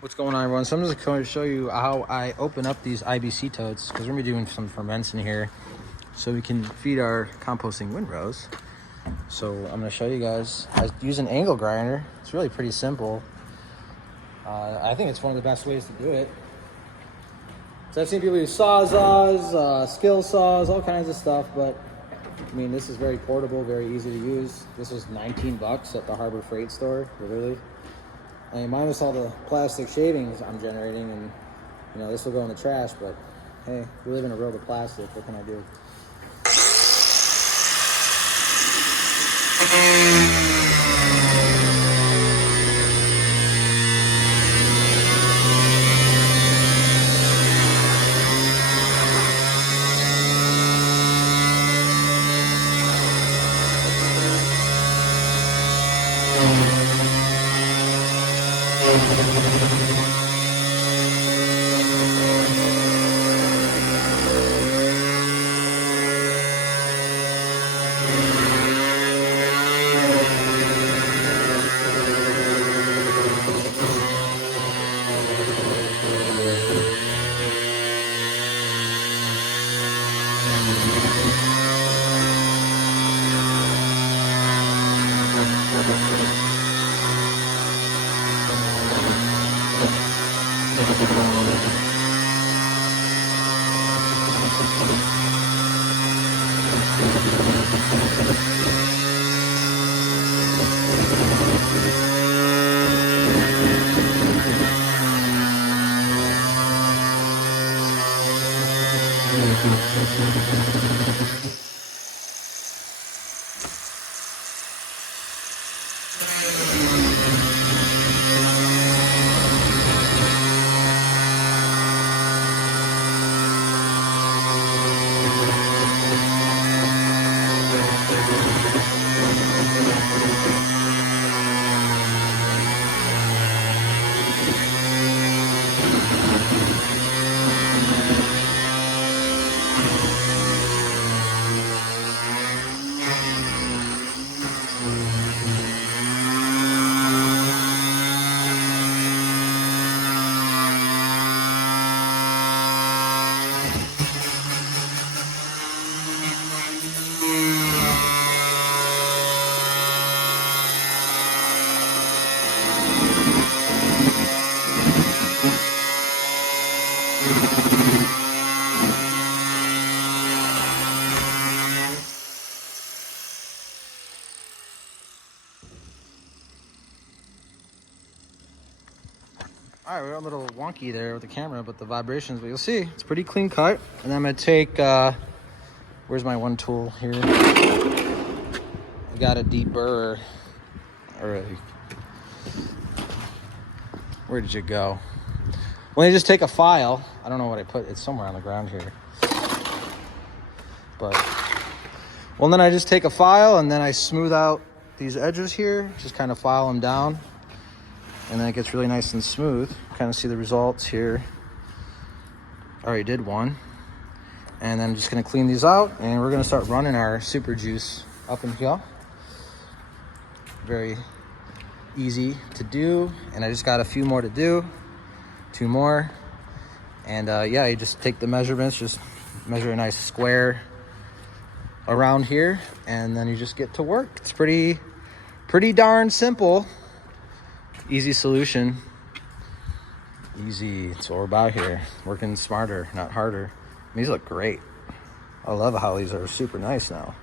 What's going on, everyone? So I'm just going to show you how I open up these IBC totes, because we're going to be doing some ferments in here so we can feed our composting windrows. So I'm going to show you guys. I use an angle grinder. It's really pretty simple. I think it's one of the best ways to do it. So I've seen people use sawzalls, skill saws, all kinds of stuff, but I mean, this is very portable, very easy to use. This was 19 bucks at the Harbor Freight store, literally. I mean, minus all the plastic shavings I'm generating, and you know, this will go in the trash, but hey, we live in a world of plastic. What can I do? All right, we're a little wonky there with the camera, but the vibrations, but you'll see, it's pretty clean cut. And I'm gonna take, where's my one tool here? I got a deburrer, where did you go? Well, you just take a file. I don't know what I put, it's somewhere on the ground here. But, well, then I just take a file and then I smooth out these edges here, just kind of file them down. And then it gets really nice and smooth. Kind of see the results here. Already did one. And then I'm just gonna clean these out, and we're gonna start running our super juice up in here. Very easy to do. And I just got a few more to do. 2 more. And yeah, you just take the measurements, just measure a nice square around here, and then you just get to work. It's pretty darn simple. Easy solution. Easy. That's what we're about here. Working smarter, not harder. These look great. I love how these are super nice now.